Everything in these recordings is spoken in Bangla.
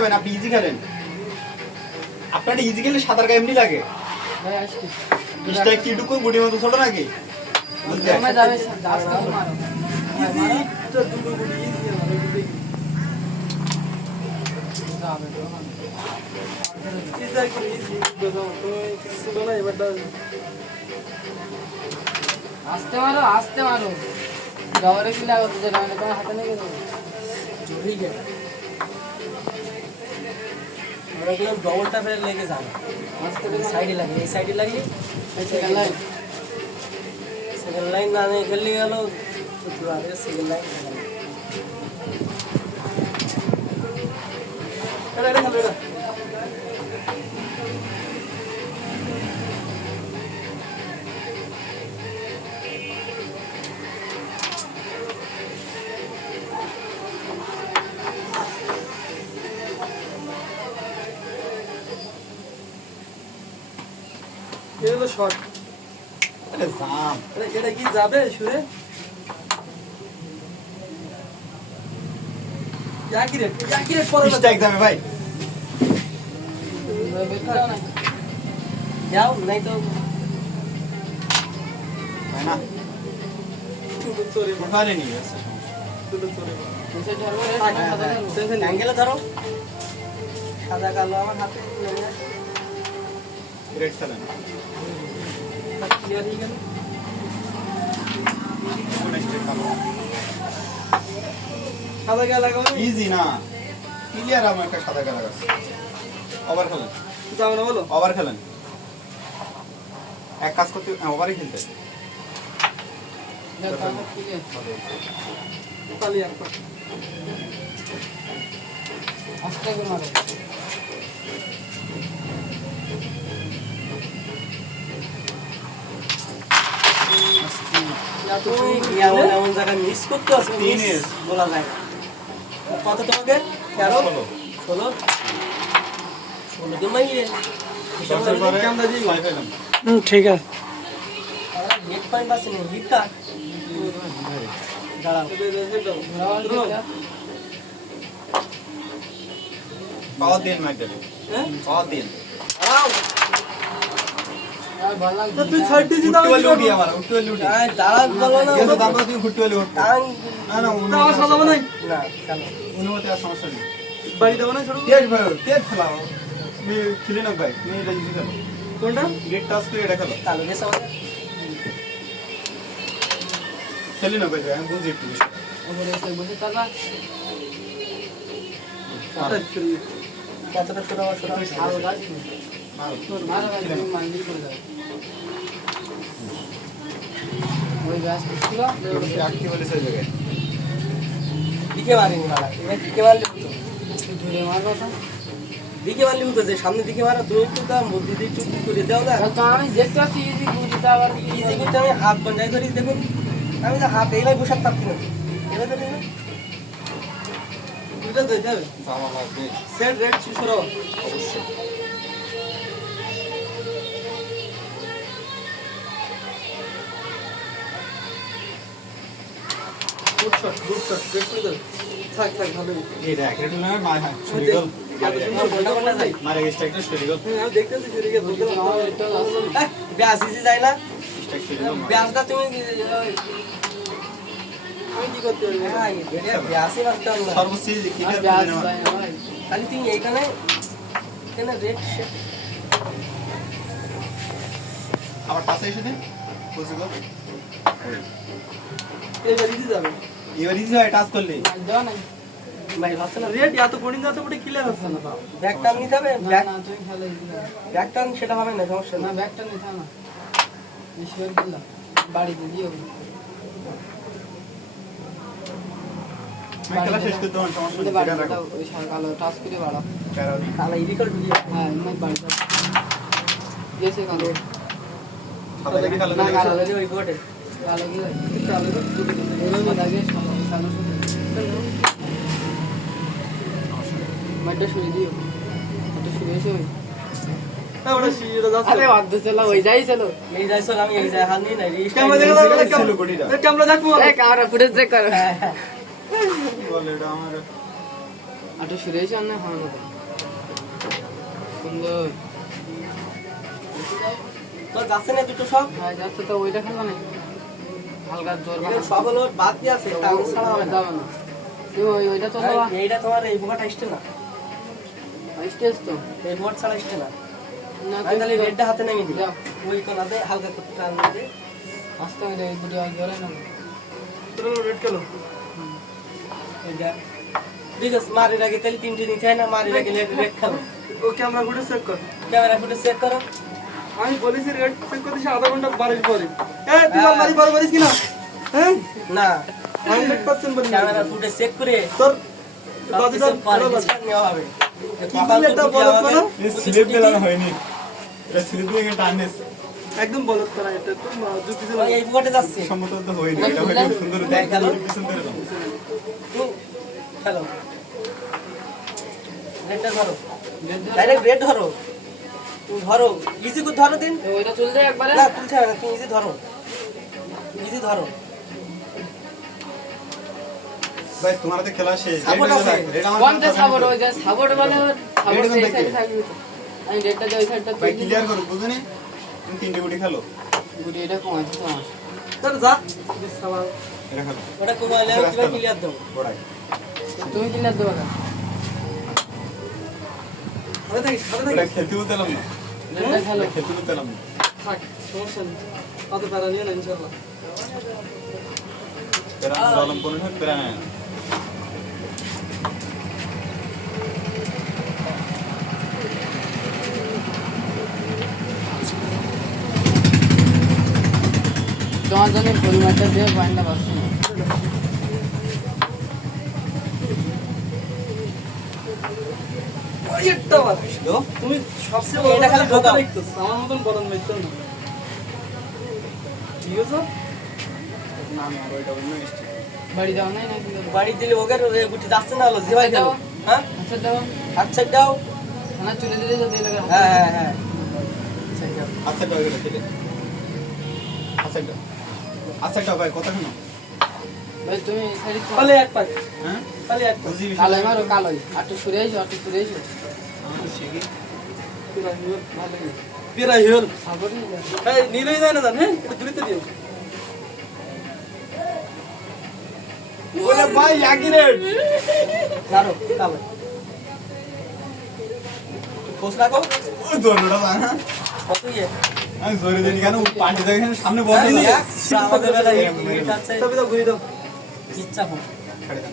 যাবেন, আপনি ইজি খেলেন। আপনার ইজি খেলে সাঁতার কাটা এমনি লাগে। স্ট্রাইক কি টুকু বডি মতো ছোট নাকি? তুমি যাবে আস্তে করে মারো। ইজি তো দুটো গুলি ইজি মারো দেখি। যাবে তো না। ইজি কি ইজি বলো তো কিছু বলা এবারটা আস্তে মারো দৌড়ে কি লাগো যে না তোমার হাতে নিয়ে গেলো জোরে গেল আমরা গেলাম ডবলটা ফেলে লেগে যাবে আস্তে করে সাইডে লাগে এই সাইডে লাগলে সেকেন্ড লাইন সেকেন্ড লাইন না নিয়ে খেলে গেল তো আগে সেকেন্ড লাইন খেলা এটা খেলা এটা এটা তো শর্ট আরে জাম। এটা কি যাবে সুরে একই রেট পরে স্ট্রাইক যাবে ভাই। বেটাও না যাও নাই তো ভাই না দুটো চোরে উঠালে নিয়ে গেছে। দুটো চোরে নিচে ধরো রে সাদা ধরো অ্যাঙ্গেলে ধরো সাদা কালো আমার হাতে রেড খেলেন। ক্লিয়ার হয়ে গেল সাদা গা লাগাবো ইজি না, ক্লিয়ার। আমার একটা সাদা কাটা আছে। ওভার খেলেন, যাও না বলো ওভার খেলেন। এক কাজ করতে ওভারই খেলতে। দেখো ঠিক আছে পালিয়ে আস্তে করে মারো তুমি এমন জায়গায় মিস করতে আসবে তিনের। বলা যায় না। কত তোমাকে 13 ষোলো। 16 16 দিন মাইয়ে দশের পরে ছয় খেলেন। ঠিক আছে হিট পয়েন্ট পাচ্ছে না হিটটা দাঁড়াও পাওয়ার দিন মাইকে, হ্যাঁ পাওয়ার দিন। আর ভালো লাগছে তো তুই ছাড় দিছিস তাও উঠতে উঠি আমার, উঠতে উঠি। দাঁড়া বলো না গেছো তারপর তুমি ঘুরতে উঠি। টান না না, আমার সাজাবো নাই না কেন অনুমতি আর সমস্যা নেই। বাড়ি দেবো না ছোট তেজ ভাই, তেজ খেলাও। তুমি খেলে না ভাই, তুমি এটা জিতে খেলো। কোনটা রেড টাচ করে এটা খেলো। কালো গেছে আমাদের খেলি না ভাই, আমি বুঝি একটু বিষয়। ওপরে এসে বসে থাকা কতটা ছোট আমার ছোট আর গাছ মারো। মারো গাছ তুমি মান্দির করে দাও ওই গাছ ছিল কি বলে সেই জায়গায়? দিকে মারিনি মারা এবার দিকে মারলে হতো একটু ধরে মারো তো দিকে মারলে হতো যে সামনে দিকে মারা তুমি একটু তার মধ্যে দিয়ে একটু করে দাও না তো আমি দেখতে পাচ্ছি ইজি গুলিটা আবার ইজি করতে আমি হাত বন্ধাই ধরি দেখুন আমি তো হাত এইভাবে বসাতে পারছি না এবার ধরি না দুটো দিতে হবে জামা লাগবে সেট রেড শিশোর অবশ্যই। গুড শট রেড করে দাও থাক ভালো এটা একটা না মার ছুরি গল। এত সুন্দর বলটা বলা যায় মারে স্ট্রাইকটা ছুরি গল। আমি দেখতেছি জুড়ে গিয়ে বলতে আমার এটা আসল ব্যাস ইজি যায় না স্ট্রাইক ছুরি গল। ব্যাসটা তুমি আমি কি করতে পারি হ্যাঁ এটা ব্যাসই রাখতাম না সর্বোচ্চ কি আর না ব্যাস ভাই ভাই খালি তুমি এইখানে এখানে রেড শেড আবার টাচ এসে দে বুঝে গল। এবার ইজি যাবে এবার ইজি হয় টাচ করলে। মার দাও না ভাই হচ্ছে না রেড এত কোডিং যাতে পড়ে ক্লিয়ার হচ্ছে না ব্যাক টার্ন নিতে হবে না ব্যাক না তুমি খেলো ইজি ব্যাক টার্ন সেটা হবে না সমস্যা না না ব্যাগটা নিতে না ঈশ্বর দিলাম বাড়িতে দিও আমি খেলা শেষ করতে হবে সমস্যা নেই। বাড়িতে এটা রাখো। দাও ওই কালো টাচ করে বাড়াও কারণ তাহলে ইলিকল ভিডিও হ্যাঁ আমি বাড়িতে গেছে কালো সাদা দেখে খেলা না, দেখে কালো তাহলে ওই কোটে কালো কি ভাই তাহলে তো দুটো দিন সাদা গে কালো মাইটা শুয়ে দিও এটা শুয়ে এসে ওই হ্যাঁ ওটা সিটা যাচ্ছে আরে বাধ্য চলো ওই যাই চলো এই যাই স্যার আমি এই যাই হাত নিই না ক্যামেরা দেখো, ছিল কোডিটা। ক্যামেরা দেখো এই ক্যামেরা ফুটেজ চেক করো বলে এটা আমার আটো শুয়ে এসে না হয় না সুন্দর। তোর যাচ্ছে না দুটো সব হ্যাঁ যাচ্ছে তো, ওইটা খেলবা নাকি? হালকা জোর এগুলো সব হলো বাদ দিয়ে আছে টাউন ছাড়া হবে না। যাবে না। তুমি ওইটা চলো বা। এইটা তোমার এই বোকাটা আসছে না, স্টেজ তো এই বোট ছাড়া আসছে না। না, আমি তাহলে রেডটা হাতে নেমে দিই, যাও। ওই কোনাতে হালকা করতে টান দিয়ে আসতে হবে, এই দুটো জোরে না। রেড খেলো। এইটা ঠিক আছে, মারির আগে তাহলে তিনটে নিতে হয় না, মারির আগে রেড খেলো। ও ক্যামেরা ফুটে চেক কর। ক্যামেরা ফুটে চেক করো। আমি বলেছি রেড চেক করতে আধা ঘন্টা বাড়ির পরে। তুই বাড়ি পরে বলিস কিনা? হ্যাঁ, না 100% বলি। ক্যামেরা ফুটে চেক করে তোর সব বাজিটা কিছু qualification নেওয়া হবে। কি করলি একটা বলত না? স্লিপ বেলানো হয়নি, এটা স্লিপ দিয়ে টাননেস একদম বলত করা, এটা তো যুক্তি ছিল। ওই এই বোকাটে যাচ্ছে। সম্মত তো হয়নি, এটা হয়নি সুন্দর দেখ গেল। পিছন ধরে দাও। খেলো। রেডটা ধরো, ডাইরেক্ট রেড ধরো। তুমি ধরো, ইজি করে ধরো দিন। ওইটা চল যায় একবারে। না তুলতে হবে না, তুমি ইজি ধরো, ইজি ধরো। ভাই তোমার হাতে খেলা শেষ, Support আছে। কোনটা সাপোর্ট? ওই যে সাপোর্ট বলে সাপোর্ট Red এই কোন সাইডে দিকে? থাকবে তো। আমি রেডটা যে ওই সাইডটা ভাই তুলি। ক্লিয়ার করো, বুঝুনি তুমি তিনটে গুটি খেলো, গুটি এটা কম আছে তো আমার। তোর যা দিস সাবাল। এটা খেলো ওটা কমাইলে কিভাবে ক্লিয়ার দাও। বড়াই তুমি ক্লিয়ার দেবা না। হাতে থাকিস, হাতে ওটা থাকিস। খেলতে বলতে এলাম না, রেডটা খেলো। ওটা খেলতে বলতে এলাম না। থাক, সমস্যা নেই। অত প্যারা নিয়ে না ইনশাআল্লাহ। এরা আলম কোন হয় পেরা না, তোমার জন্য পরিমাণটা দিয়ে পয়েন্টটা পাচ্ছি না। ওই একটা বার। তো তুমি সবচেয়ে এটা খালি ঢোকাও। দেখতেছ, আমার মতন বদন মাইছো না। ঠিক আছে? না না ওইটা অন্য মিষ্টি। বাড়ি যাও নাই নাকি? বাড়ি দিলে ওকে ওই গুটি যাচ্ছে না, হলো জিভাই খেলো। হ্যাঁ আচ্ছা দাও। আচ্ছা দাও। খানা চলে দিলে তো দিয়ে লাগে। হ্যাঁ হ্যাঁ হ্যাঁ আচ্ছা দাও এগুলো খেলে, আচ্ছা দাও, আচ্ছা দাও ভাই কথা শোনো। ভাই তুমি এই সাইডে খালি এক পাক, হ্যাঁ খালি এক পাক। বুঝি কালোই মারো কালোই। আটটু সরে আইসো, আটটু সরে আইসো। আমার শিখি পিরা হিল, ভালো লাগে। পিরা হিল। সাপোর্ট নিয়ে যাও। এই নিলেই যায় না জান, হ্যাঁ? এটা দূরিতে দিও। ওরে ভাই একই রেট, দাঁড়ো কালো খোঁজ রাখো। ওই দৌড়টা না কত ইয়ে আমি জোরে দিই কেন, পার্টি দেখেন সামনে বসে না, আমাদের বেলা এই যাচ্ছে তবে তো ঘুরে দাও। ইচ্ছা হোক। ছেড়ে দাও।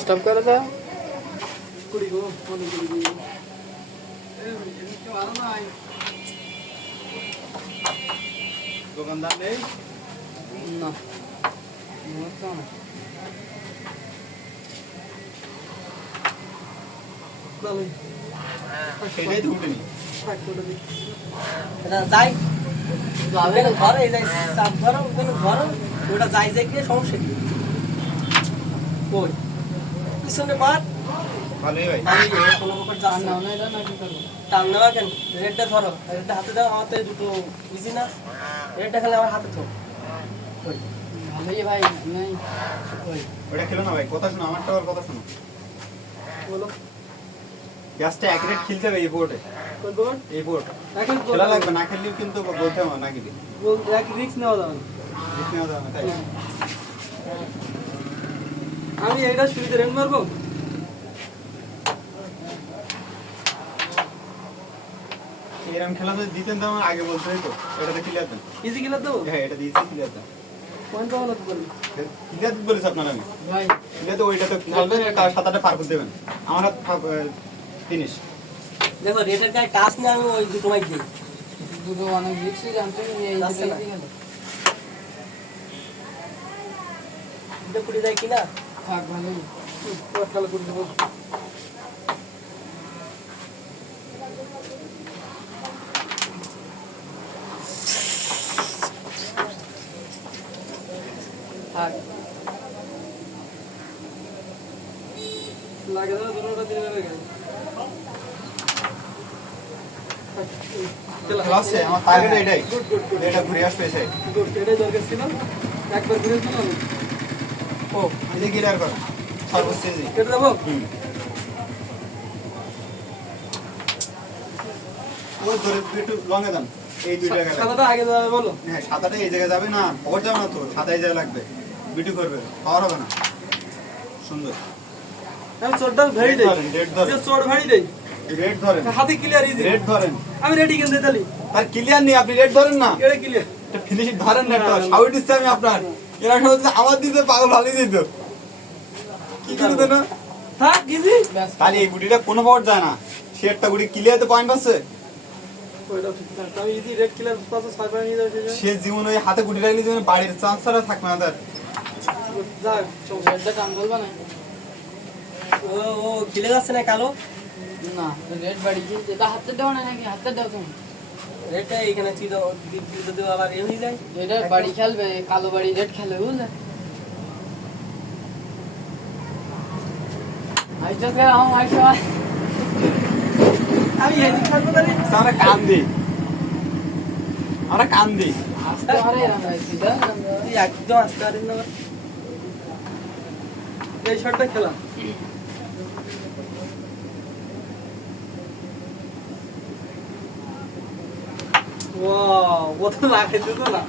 স্টপ করে দাও। কুড়ি গো, অনেক কুড়ি গো। দোকানদার নেই, না নমস্কার না। ভালো। সেটাই তো উঠেনি। থাক, ওটা দিই। এটা যাই যাবে না। ধরো, এই যাই চাপ ধরো, ওখানে ধরো। ওটা যাই যাই গিয়ে সমস্যা কি? ওই পিছনে বাদ ভালোই ভাই, কোনো ব্যাপার আর যাচ্ছে না। নাও না এটা না কি করবো? টান নেওয়া কেন? রেডটা ধরো, রেডটা হাতে দাও। আমার তো এই দুটো ইজি না, রেডটা খেলে আমার হাতে থো। ওই ভালোই ভাই নাই। ওই ওটা খেলো না ভাই, কথা শোনো, আমারটা আর কথা শোনো। বলো। গ্যাসটা এক রেট খেলতে হবে এই বোর্ডে, কোন বোর্ড? এই বোর্ড এখন খেলা লাগবে, না খেললেও কিন্তু বলতে হবে না কিন্তু এক রিস্ক নেওয়া যাবে না। জিততে হবে না, তাই আমি এইটা শুরুতে রেন্ট মারবো। এরকম খেলা যদি দিতেন তো আমার আগে বলতে হতো, এটাতে ক্লিয়ার দেন। ইজি খেলা দেবো। হ্যাঁ এটা দিয়েছি, ক্লিয়ার দেন। পয়েন্ট পাবো না তো বলবি। ক্লিয়ার বলেছি আপনার আমি, ভাই ক্লিয়ার তো ওইটাতে খেলবেন, সাঁতারটা পার করে দেবেন। আমার হাত ফিনিশ। দেখো রেডের গায়ে টাচ নিয়ে আমি ওই দুটো মাইক দিই। দুটো অনেক রিক্সই জানতো এই যাচ্ছে না। গেল। দুটো কুড়ি যায় কিনা? থাক ভালোই। খেলা করে দেবো। থাক লাগে না দুটোটা দিনে লাগে। খেলা আছে, আমার টার্গেট এটাই, এটা ঘুরে আসবে এসে। গুড, এটাই দরকার ছিল। একবার ঘুরে ছিল আমি। ও এই যে ক্লিয়ার কর সর্বোচ্চ এই যে। কেটে দেবো হুম। ওই ধরে একটু লঙ্গে দেন এই দুই জায়গায় লাগবে। সাদাটা আগে যাবে বলো হ্যাঁ সাদাটা এই জায়গায় যাবে না পকেট যাবে না তো সাদা এই জায়গায় লাগবে বিটু করবে পাওয়ার হবে না সুন্দর আমি চোরটা ভেড়ি দেই রেড ধরেন যে চোর ভেড়ি দেই রেড ধরেন হাতে ক্লিয়ার ইজি রেড ধরেন আমি রেডি কিনতে তালি আর ক্লিয়ার নেই আপনি রেড ধরেন না কেড়ে ক্লিয়ার ফিনিশিং ধরেন না একটা সাউট দিচ্ছে আমি আপনার এরা সব আমার দিতে পাগল ভালো দিত কি করে দেন থাক ইজি ব্যাস তাহলে এই গুটিটা কোনো পাওয়ার যায় না সে একটা গুটি ক্লিয়ারতে পয়েন্ট পাচ্ছে ওইটা ঠিক আছে আমি ইজি রেড ক্লিয়ার পাঁচ ছয় পয়েন্ট নিয়ে যাবে সে জীবন ওই হাতে গুটি রাখলে জীবনে বাড়ির চান্স ছাড়া থাকবে না তার যাক রেডটা টান বলবা না ও ও খিলে যাচ্ছে না কালো না রেড বাড়ি কি যেটা হাতে দাও না নাকি হাতে দাও তুমি রেডটা এইখানে চিদ দিতে দেবো আবার এ হয়ে যায় যেটা বাড়ি খেলবে কালো বাড়ি রেড খেলবে বুঝলে আইসা স্যার আমার আইসা আমি এদিক থাকবো তাহলে আমরা কান দিই আমরা কান দিই আসতে পারে এরকম আইসি দা তুই একদম আসতে পারিস না এই শটটা খেলা ওয়াও ও তো লাগাইছে তো না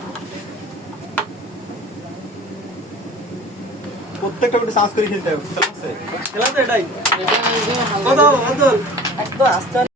প্রত্যেকটা গুটি চান্স করে খেলতে হবে বুঝতে পারছে খেলা তো এটাই এটা নিজে কত আদল একদম আস্তে